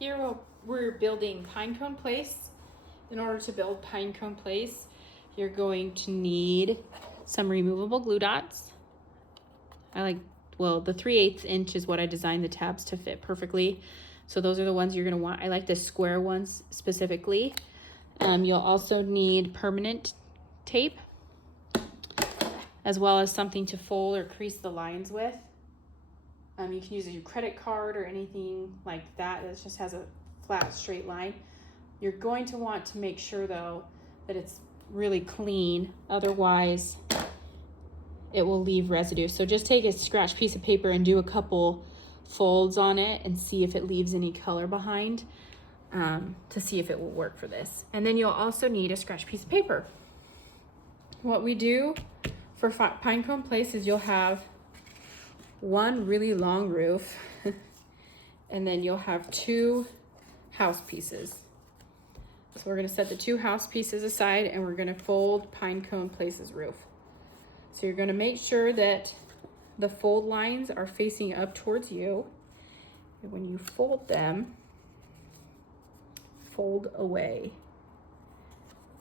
Here we're building Pinecone Place. In order to build Pinecone Place, you're going to need some removable glue dots. The 3/8 inch is what I designed the tabs to fit perfectly. So those are the ones you're gonna want. I like the square ones specifically. You'll also need permanent tape, as well as something to fold or crease the lines with. You can use your credit card or anything like that just has a flat, straight line. You're going to want to make sure though that it's really clean, otherwise it will leave residue. So just take a scratch piece of paper and do a couple folds on it and see if it leaves any color behind, to see if it will work for this. And then you'll also need a scratch piece of paper. What we do for Pinecone Place is you'll have one really long roof and then you'll have two house pieces. So we're going to set the two house pieces aside and we're going to fold Pinecone Place's roof. So you're going to make sure that the fold lines are facing up towards you. And when you fold them, fold away.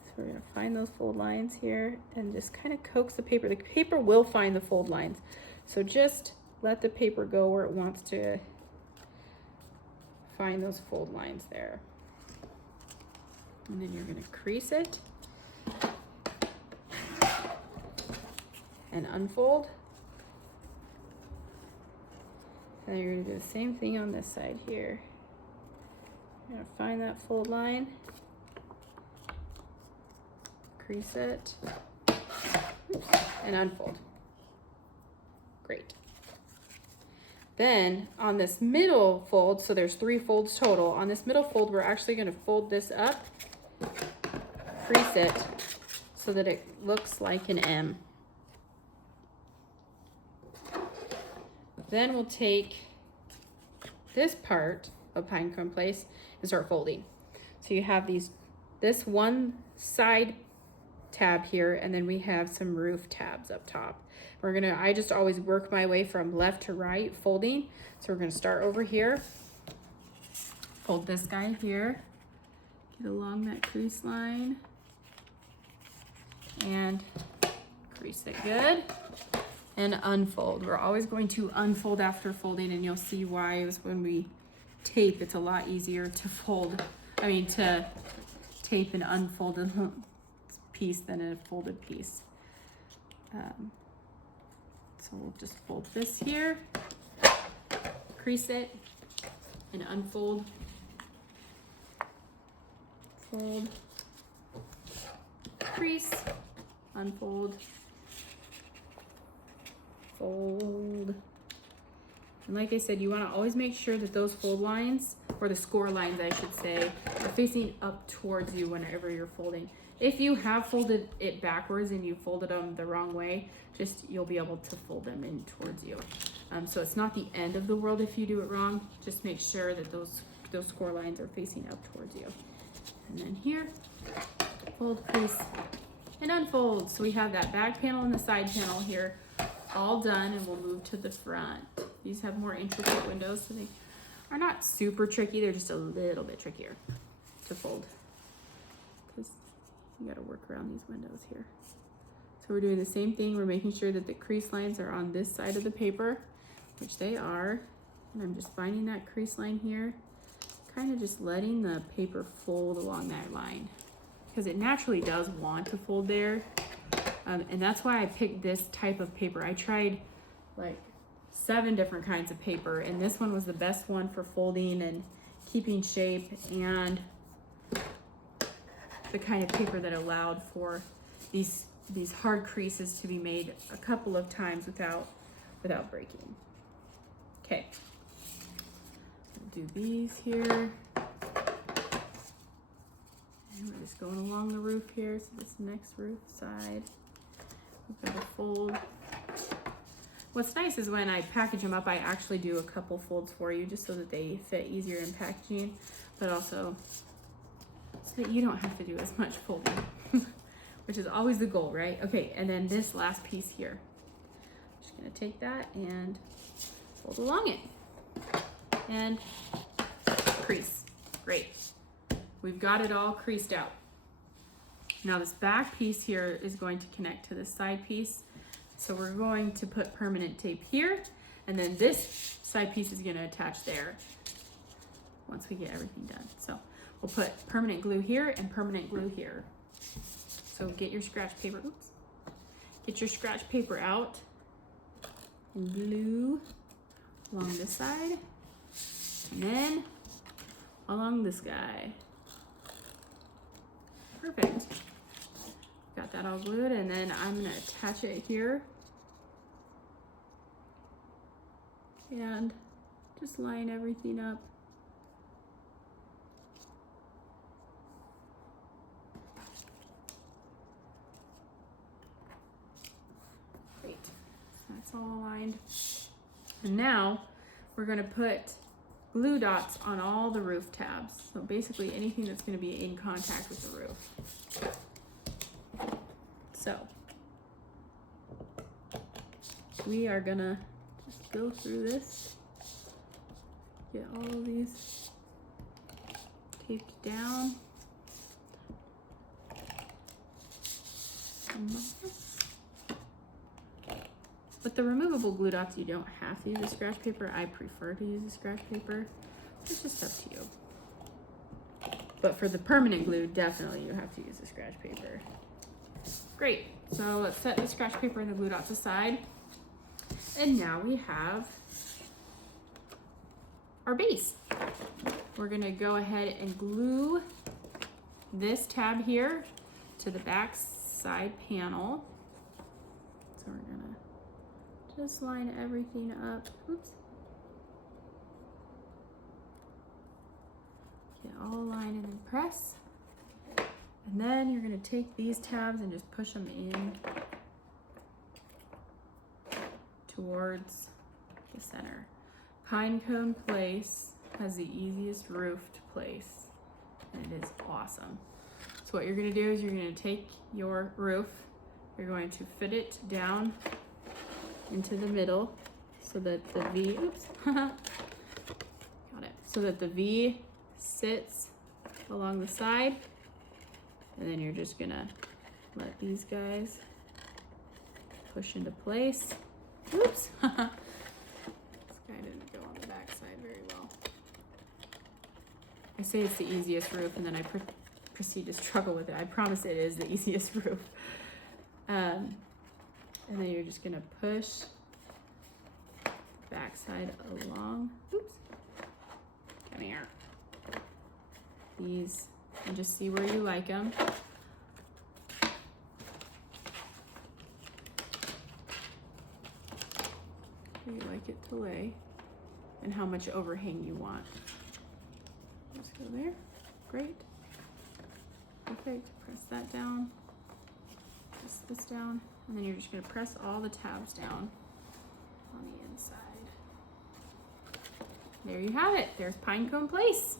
So we're going to find those fold lines here and just kind of coax the paper. The paper will find the fold lines. So just let the paper go where it wants to find those fold lines there. And then you're going to crease it and unfold. And then you're going to do the same thing on this side here. You're going to find that fold line, crease it, and unfold. Great. Then on this middle fold, so there's 3 folds total. On this middle fold, we're actually going to fold this up, crease it so that it looks like an M. Then we'll take this part of Pinecone Place and start folding. So you have this one side tab here, and then we have some roof tabs up top. I just always work my way from left to right folding. So we're gonna start over here, fold this guy here, get along that crease line, and crease it good, and unfold. We're always going to unfold after folding, and you'll see why. Is when we tape, it's a lot easier to to tape an unfolded piece than a folded piece. So we'll just fold this here, crease it, and unfold, fold, crease, unfold, fold. And like I said, you want to always make sure that those fold lines, or the score lines I should say, are facing up towards you whenever you're folding. If you have folded it backwards and you folded them the wrong way, you'll be able to fold them in towards you. So it's not the end of the world if you do it wrong. Just make sure that those score lines are facing up towards you. And then here, fold, crease, and unfold. So we have that back panel and the side panel here all done, and we'll move to the front. These have more intricate windows, so they are not super tricky. They're just a little bit trickier to fold because you got to work around these windows here. So we're doing the same thing. We're making sure that the crease lines are on this side of the paper, which they are. And I'm just finding that crease line here, kind of just letting the paper fold along that line because it naturally does want to fold there. And that's why I picked this type of paper. I tried like 7 different kinds of paper, and this one was the best one for folding and keeping shape, and the kind of paper that allowed for these hard creases to be made a couple of times without breaking. Okay, we'll do these here. And we're just going along the roof here. So this next roof side, we've got a fold. What's nice is when I package them up, I actually do a couple folds for you just so that they fit easier in packaging, but also so that you don't have to do as much folding, which is always the goal, right? Okay, and then this last piece here, I'm just gonna take that and fold along it and crease. we've got it all creased out. Now this back piece here is going to connect to this side piece. So we're going to put permanent tape here, and then this side piece is going to attach there once we get everything done. So we'll put permanent glue here and permanent glue here. So get your scratch paper, oops. Get your scratch paper out and glue along this side, and then along this guy. Perfect. Got that all glued, and then I'm gonna attach it here and just line everything up. Great, so that's all aligned. And now we're gonna put glue dots on all the roof tabs. So basically anything that's gonna be in contact with the roof. So we are gonna just go through this, get all of these taped down. With the removable glue dots, you don't have to use a scratch paper. I prefer to use a scratch paper. It's just up to you. But for the permanent glue, definitely you have to use a scratch paper. Great, so let's set the scratch paper and the glue dots aside. And now we have our base. We're gonna go ahead and glue this tab here to the back side panel. So we're gonna just line everything up. Oops. Get all lined and then press. And then you're gonna take these tabs and just push them in towards the center. Pinecone Place has the easiest roof to place, and it is awesome. So what you're gonna do is you're gonna take your roof, you're going to fit it down into the middle so that the V, oops, got it. So that the V sits along the side. And then you're just gonna let these guys push into place. Oops. This guy didn't go on the back side very well. I say it's the easiest roof, and then I proceed to struggle with it. I promise it is the easiest roof. And then you're just gonna push the back side along. Oops. Come here. These. And just see where you like them. Where you like it to lay, and how much overhang you want. Just go there. Great. Perfect. Press that down. Press this down, and then you're just going to press all the tabs down on the inside. There you have it. There's Pinecone Place.